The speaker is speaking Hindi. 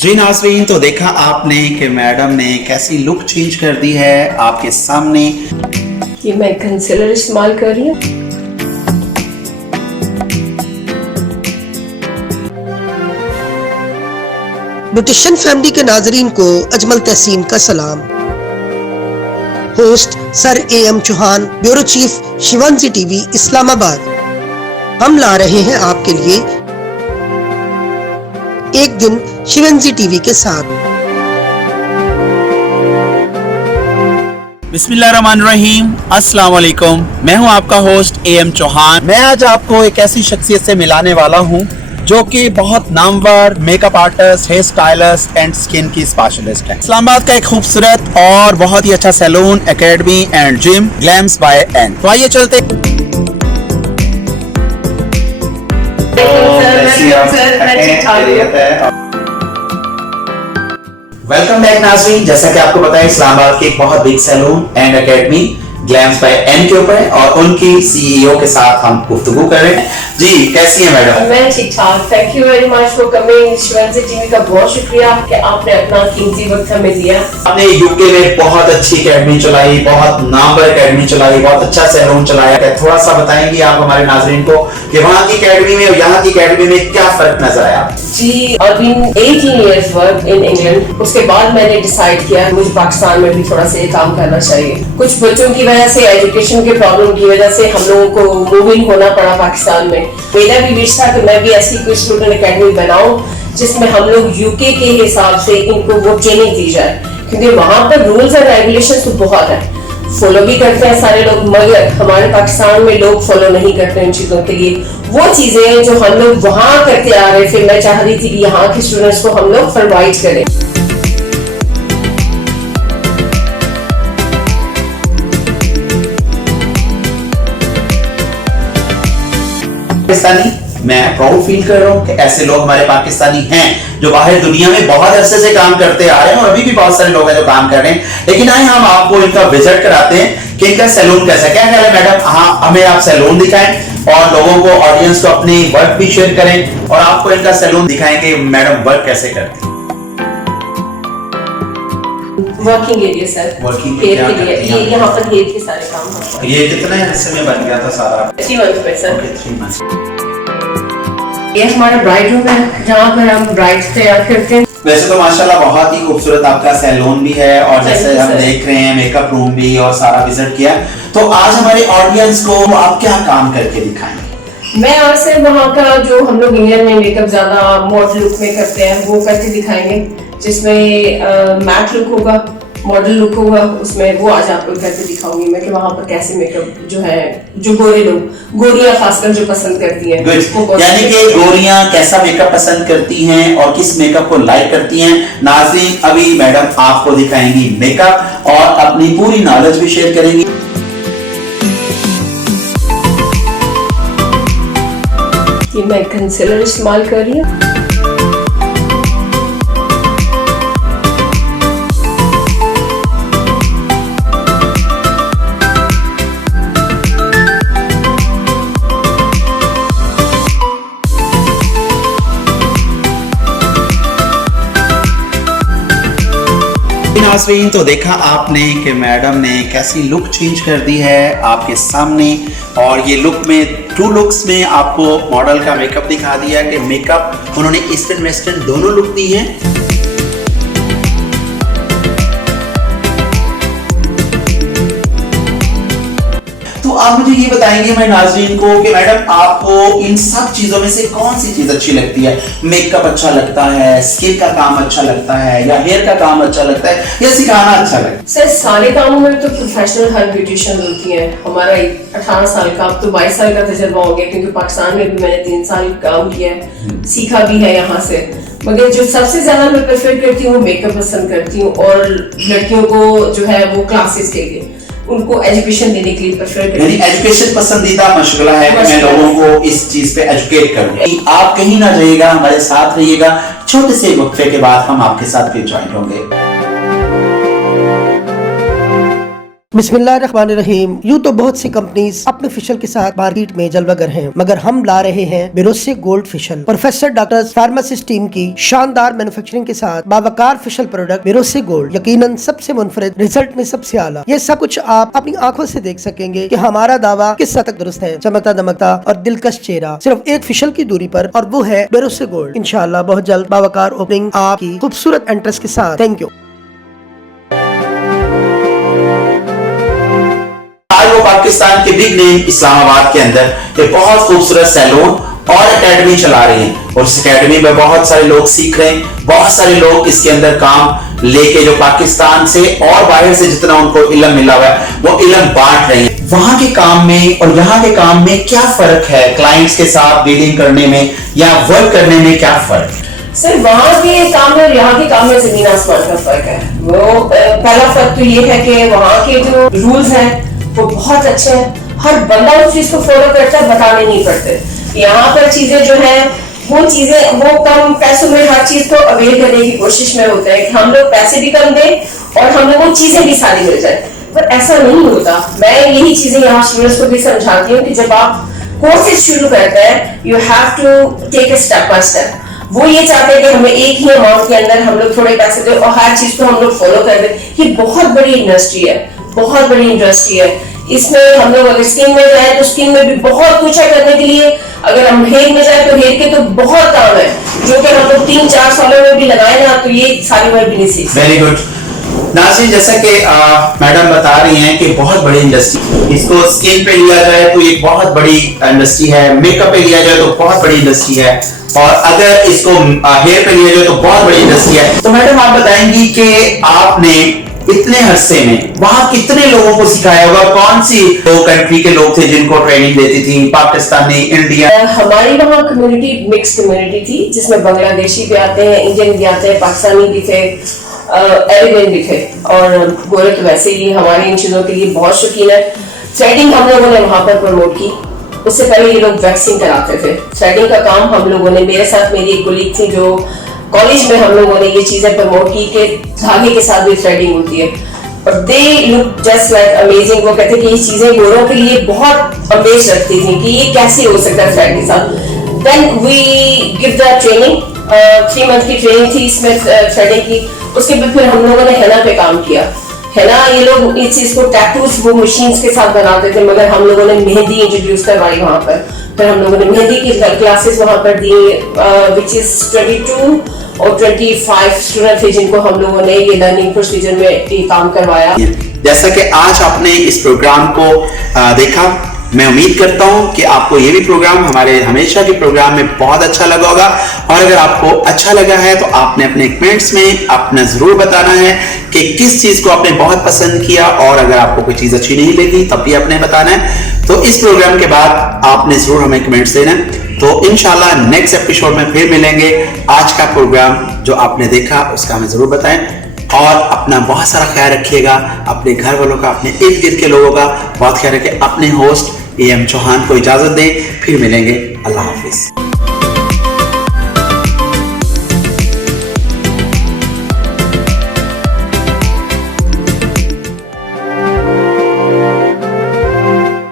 जी नाज़रीन, तो देखा आपने कि मैडम ने कैसी लुक चेंज कर दी है आपके सामने। ये मैं कंसीलर इस्तेमाल कर रही हूँ। ब्यूटिशियन फैमिली के नाजरीन को अजमल तहसीन का सलाम। Host sir AM Chauhan, bureau chief Shivanji TV Islamabad. हम ला रहे हैं आपके लिए एक दिन शिवानजी टीवी के साथ। बिस्मिल्लाहिर्रहमानिर्रहीम, अस्सलाम वालेकुम। मैं हूं आपका होस्ट AM चौहान। मैं आज आपको एक ऐसी शख्सियत से मिलाने वाला हूं जो कि बहुत नामवर makeup artist, hair stylist and skin की स्पेशलिस्ट है। इस्लामाबाद का एक खूबसूरत और बहुत ही अच्छा salon, academy and gym Glams by N. तो आइए चलते। वेलकम बैक नाज़रीन। जैसा कि आपको पता है, इस्लामाबाद के एक बहुत big salon and academy Glams by N के ऊपर और उनकी CEO के साथ हम गुफ्तगू कर रहे हैं। जी, कैसी हैं मैडम? मैं ठीक ठाक। Thank you very much for coming. Shivanji TV का बहुत शुक्रिया कि आपने अपना कीमती वक्त हमें दिया। आपने यूके में बहुत अच्छी एकेडमी चलाई, बहुत नामवर एकेडमी चलाई, बहुत अच्छा सैलून चलाया। थोड़ा सा बताएंगी आप हमारे नाज़रीन को कि वहाँ की एकेडमी में और यहाँ की एकेडमी में क्या फर्क नजर आया? जी, I've been 18 years work in England। उसके बाद मैंने डिसाइड किया मुझे पाकिस्तान में भी थोड़ा सा ये काम करना चाहिए। कुछ बच्चों की वजह से, एजुकेशन के प्रॉब्लम की वजह से हम लोगों को मूविंग होना पड़ा पाकिस्तान में। मेरा भी विश था कि मैं भी ऐसी कोई स्टूडेंट एकेडमी बनाऊं जिसमें हम लोग यूके के हिसाब से इनको वो ट्रेनिंग दी जाए, क्योंकि वहाँ पर रूल्स एंड रेगुलेशंस तो बहुत है, फॉलो भी करते हैं सारे लोग, मगर हमारे पाकिस्तान में लोग फॉलो नहीं करते इन चीजों के लिए। वो चीजें जो हम लोग वहाँ करते आ रहे थे, मैं चाह रही थी कि यहाँ के स्टूडेंट्स को हम लोग प्रोवाइड करें। पाकिस्तानी, मैं प्राउड फील कर रहा हूँ कि ऐसे लोग हमारे पाकिस्तानी हैं जो बाहर दुनिया में बहुत अरसे से काम करते आ रहे हैं और अभी भी बहुत सारे लोग हैं जो काम कर रहे हैं। लेकिन आए हम आपको इनका विजिट कराते हैं कि इनका सैलून कैसा है। क्या ख्याल है मैडम? हाँ, हमें आप सैलून दिखाएं और लोगों को, ऑडियंस को अपनी वर्क भी शेयर करें और आपको इनका सैलून दिखाएंगे मैडम वर्क कैसे करती है। Working area sir, working here के लिए ये यहाँ पर हेयर के सारे काम होते हैं। ये कितने हिस्से में बन गया था सारा? 3 months में सर। 3 months। ये हमारा ब्राइड रूम है जहाँ पर हम ब्राइड्स तैयार करते हैं। वैसे तो माशाल्लाह बहुत ही खूबसूरत आपका सैलून भी है और जैसे हम देख रहे हैं मेकअप रूम भी और सारा विजिट किया। तो आज हमारे ऑडियंस को आप क्या काम करके दिखाएंगे? मैं आज से वहाँ का जो हम लोग इंडियन में मेकअप ज्यादा मॉडल लुक में करते हैं वो करके दिखाएंगे, जिसमें मैट लुक होगा, मॉडल लुक होगा, उसमें वो आज आपको करके दिखाऊंगी मैं कि वहाँ पर कैसे मेकअप जो है, जो गोरे लोग, गोरियां खासकर जो पसंद करती हैं, यानी कि गोरियां कैसा मेकअप पसंद करती हैं और किस मेकअप को लाइक करती हैं। नाज़रीन, अभी मैडम आपको दिखाएंगी मेकअप और अपनी पूरी नॉलेज भी शेयर करेंगी। ये मैं कंसीलर इस्तेमाल कर रही हूँ। नाज़रीन, तो देखा आपने कि मैडम ने कैसी लुक चेंज कर दी है आपके सामने और ये लुक में, टू लुक्स में आपको मॉडल का मेकअप दिखा दिया कि मेकअप उन्होंने ईस्टर्न वेस्टर्न दोनों लुक दी है। तो आप मुझे ये बताएंगे मेरे नाज़रीन को कि मैडम आपको इन सब चीजों में से कौन सी चीज अच्छी लगती है? मेकअप अच्छा लगता है, स्किन का काम अच्छा लगता है, या हेयर का काम अच्छा लगता है, या सिखाना अच्छा लगता है? सर, सारे कामों में तो प्रोफेशनल हर ब्यूटिशियन होती है। हमारा 18 साल का, अब तो 22 साल का तजर्बा हो गया, क्योंकि पाकिस्तान में भी मैंने 3 साल काम किया है, सीखा भी है यहाँ से। मगर जो सबसे ज्यादा मैं प्रेफर करती हूँ, मेकअप पसंद करती हूँ और लड़कियों को जो है वो क्लासेस के लिए, उनको एजुकेशन देने के लिए प्रेफर करती हूँ। एजुकेशन पसंदीदा मशगला है कि मैं लोगों को इस चीज पे एजुकेट करूं। आप कहीं ना जाइएगा, हमारे साथ रहिएगा। छोटे से वक्फे के बाद हम आपके साथ फिर ज्वाइन होंगे। बिस्मिल्लाहिर्रहमानिर्रहीम। यूं तो बहुत सी कंपनीज अपने फेशियल के साथ मार्केट में जलवागर हैं, मगर हम ला रहे हैं बेरोसे gold facial. Professor doctor pharmacist team की शानदार मैन्युफैक्चरिंग के साथ बावकार फेशियल प्रोडक्ट बेरोसे गोल्ड यकीनन सबसे मुनफरिद, रिजल्ट में सबसे आला। ये सब कुछ आप अपनी आंखों से देख सकेंगे कि हमारा दावा किस हद तक दुरुस्त है। चमकता दमकता और दिलकश चेहरा सिर्फ एक फेशियल की दूरी पर, और वो है बेरोसे गोल्ड। इंशाल्लाह बहुत जल्द बावकार ओपनिंग आपकी खूबसूरत एंट्रेंस के साथ। Thank you. आज वो पाकिस्तान के बिग नेम इस्लामाबाद के अंदर एक बहुत खूबसूरत सैलून और एकेडमी चला रही हैं, और इस एकेडमी में बहुत सारे लोग सीख रहे हैं। बहुत सारे लोग इसके अंदर काम लेके जो पाकिस्तान से और बाहर से जितना उनको इल्म मिला हुआ है वो इल्म बांट रहे हैं। वहां के काम में और यहाँ के काम में क्या फर्क है? क्लाइंट्स के साथ डीलिंग करने में या वर्क करने में क्या फर्क है? सर, वहाँ के काम में और यहाँ के काम में जमीन आसमान का फर्क है। वो पहला फर्क तो ये है कि वहाँ के जो रूल्स हैं वो बहुत अच्छे हैं। हर बंदा उस चीज को फॉलो करता है, बताने नहीं पड़ते। यहाँ पर चीजें जो है वो चीजें वो कम पैसों में हर चीज को अवेल करने की कोशिश में होते हैं कि हम लोग पैसे भी कम दें और हम लोग वो चीजें भी सारी मिल जाए, पर ऐसा नहीं होता। मैं यही चीजें यहाँ स्टूडेंट्स को भी समझाती हूँ कि जब आप कोर्सेज शुरू करते हैं you have to take a step by step. वो ये चाहते हैं कि हमें एक ही अमाउंट के अंदर हम लोग थोड़े पैसे दें और हर चीज को हम लोग फॉलो कर दें। ये बहुत बड़ी इंडस्ट्री है, बहुत बड़ी इंडस्ट्री है। इसमें हम लोग अगर स्किन में जाए तो स्किन में भी बहुत कुछ है करने के लिए। अगर हम हेयर में जाए तो हेयर के तो बहुत काम है जो कि हम लोग 3-4 सालों में भी लगाए ना तो ये सारी बार भी नहीं सीख। वेरी गुड नाज़रीन, जैसा कि मैडम बता रही हैं कि बहुत बड़ी इंडस्ट्री, इसको स्किन पे लिया जाए तो एक बहुत बड़ी इंडस्ट्री है, मेकअप पे लिया जाए तो बहुत बड़ी इंडस्ट्री है, और अगर इसको हेयर पे लिया जाए तो बहुत बड़ी इंडस्ट्री है। तो मैडम आप बताएंगी कि आपने इतने अरसे में वहां कितने लोगों को सिखाया होगा? कौन सी दो कंट्री के लोग थे जिनको ट्रेनिंग देती थी? पाकिस्तानी, इंडिया? हमारी वहाँ कम्युनिटी मिक्स कम्युनिटी थी जिसमें बांग्लादेशी भी आते हैं, इंडियन भी आते हैं, पाकिस्तानी भी थे, अरेबियन भी थे, और गोरे तो वैसे ही हमारे इन चीजों के लिए बहुत शौकीन है। थ्रेडिंग हम लोगों ने वहां पर प्रमोट की। उससे पहले ये लोग वैक्सिंग कराते थे। थ्रेडिंग का काम हम लोगों ने, मेरे साथ मेरी एक कोलीग थी जो कॉलेज में हम लोगों ने ये चीजें प्रमोट की कि धागे के साथ भी थ्रेडिंग होती है, और they look just like amazing. वो कहते कि ये चीजें गोरों के लिए बहुत अमेज रखती थी कि ये कैसे हो सकता है थ्रेड के साथ। Then we give the training, 3 month की ट्रेनिंग थी इसमें थ्रेडिंग की। उसके बाद फिर हम लोगों ने हेना पे काम किया। हेना ये लोग इस चीज को टैटूज वो मशीन्स के साथ बनाते थे, मगर हम लोगों ने मेहंदी इंट्रोड्यूस करवाई वहां पर। फिर हम लोगों ने मेहंदी की क्लासेस वहां पर दी, विच इज 22 और 25 स्टूडेंट थे जिनको हम लोगों ने ये लर्निंग प्रोसीजर में ये काम करवाया। जैसा कि आज आपने इस प्रोग्राम को देखा, मैं उम्मीद करता हूं कि आपको ये भी प्रोग्राम हमारे हमेशा के प्रोग्राम में बहुत अच्छा लगा होगा। और अगर आपको अच्छा लगा है तो आपने अपने कमेंट्स में अपना जरूर बताना है कि किस चीज को आपने बहुत पसंद किया, और अगर आपको कोई चीज अच्छी नहीं लगी तब भी आपने बताना है। तो इस प्रोग्राम के बाद आपने जरूर हमें कमेंट्स देना है। तो इंशाल्लाह नेक्स्ट एपिसोड में फिर मिलेंगे। आज का प्रोग्राम जो आपने देखा उसका हमें जरूर बताएं, और अपना बहुत सारा ख्याल रखिएगा, अपने घर वालों का, अपने इर्द गिर्द के लोगों का बहुत ख्याल रखिए। अपने होस्ट AM चौहान को इजाजत दें, फिर मिलेंगे। अल्लाह हाफिज।